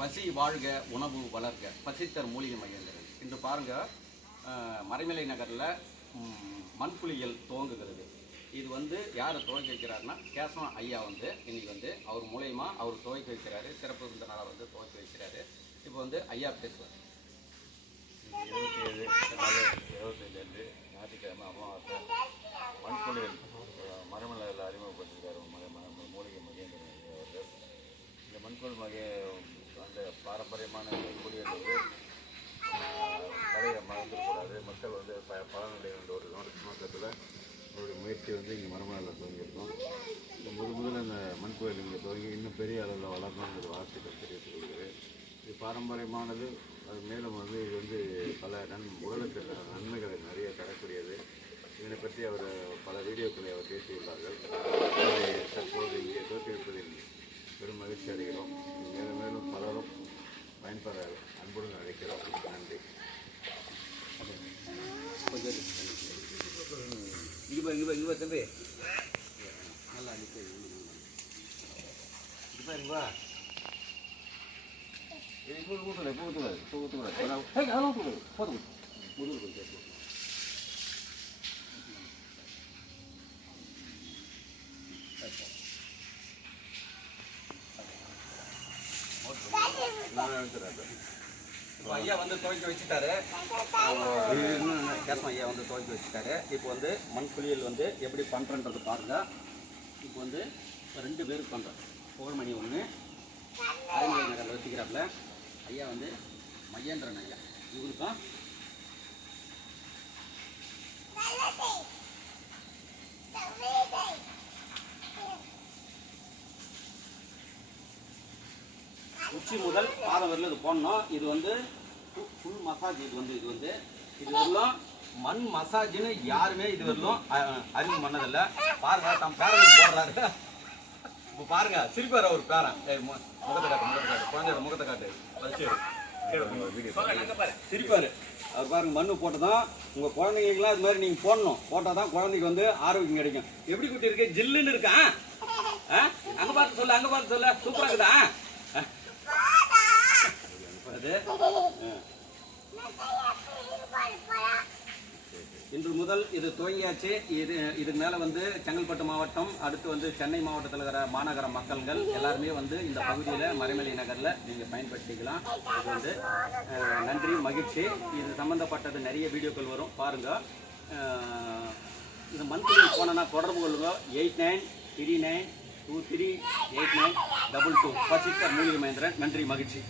பசி வாழ்க உணவு வளர்க பசித்தர் மூலிகை மையங்கள். இன்று பாருங்கள், மறைமலை நகரில் மண்புலியல் துவங்குகிறது. இது யார் துவக்கி வைக்கிறாருன்னா கேசவன் ஐயா இன்னைக்கு அவர் மூலயமா அவர் துவக்கி வைக்கிறாரு. சிறப்பு விருந்தினராக துவக்கி வைக்கிறாரு. இப்போ ஐயா பேசுவார். 27/4/25 ஞாயிற்றுக்கிழமை அமாவாசை மண்புலியல் மறைமலையில் அறிமுகப்படுத்திருக்காரு மூலிகை மகேந்திரன் அவர்கள். இந்த மண்புலியல் அந்த பாரம்பரியமான புலியல் கலையை மறந்துடக்கூடாது. மக்கள் பலனடைய ஒரு நோக்கத்தில் அவருடைய முயற்சி இங்கே மரமலையில் துவங்கியிருக்கோம். இந்த முதல்ல இந்த மண்புலியல் இங்கே துவங்கி இன்னும் பெரிய அளவில் வளரணுங்கிற வாழ்த்துக்கள் தெரிவித்துக் கொள்கிறேன். இது பாரம்பரியமானது. அது மேலும் இது பல உடலுக்கு நன்மைகளை நிறைய தரக்கூடியது. இதனை பற்றி அவர் பல வீடியோக்களை அவர் பேசியுள்ளார்கள். தற்போது இங்கே தோற்றுவிப்பதில் பெரும் மகிழ்ச்சி அடைகிறோம். மேலும் மேலும் பலரும் பயன்பெற அன்புடன் அழைக்கிறோம். நன்றி. இங்கே தம்பி நல்லா இருப்பா. ஐயா துவக்கி வச்சுட்டாரு. கேசவன் ஐயா துவக்கி வச்சுட்டாரு. இப்போ மண்புலியல் எப்படி பண்ணுறன்றது பாருங்க. இப்போ 2 பேருக்கு பண்ணுறோம். புகழ்மணி ஒன்று மறைமலை நகரில் வச்சுக்கிறாப்புல. ஐயா மகேந்திரன் ஐயா. இவருக்கும் உச்சி முதல் பாதம் வரல இது போடணும். இது ஃபுல் மசாஜ். இது வரலாம் மண் மசாஜ்னு யாருமே இது வரலாம் அறிமுகம் பண்ணதில்லை. பாருங்க, தம் பேரனுக்கு போடுறாரு. இப்போ பாருங்க, சிரிப்பார் அவர் பேரன். முகத்தை காட்டு, குழந்தையோட முகத்தை காட்டு. சிரிப்பாரு அவர். பாருங்க, மண்ணு போட்டுதான் உங்க குழந்தைங்களுக்குலாம் இது மாதிரி நீங்க போடணும். போட்டாதான் குழந்தைக்கு ஆரோக்கியம் கிடைக்கும். எப்படி குட்டி இருக்கு? ஜில்லுன்னு இருக்கா? அங்க பார்த்து சொல்ல, அங்க பார்த்து சொல்ல. சூப்பரா இருக்குதா? இன்று முதல் இது துவங்கியாச்சு. இதுக்கு மேலே செங்கல்பட்டு மாவட்டம், அடுத்து சென்னை மாவட்டத்தில் இருக்கிற மாநகர மக்கள்கள் எல்லாருமே இந்த பகுதியில் மறைமலை நகரில் நீங்கள் பயன்படுத்திக்கலாம். இது நன்றி, மகிழ்ச்சி. இது சம்மந்தப்பட்டது நிறைய வீடியோக்கள் வரும், பாருங்கள். இது மந்த்லி போனோன்னா தொடர்பு கொள்ளுங்க. 8939238922. பசித்தர் மூலிகை மகேந்திரன். நன்றி, மகிழ்ச்சி.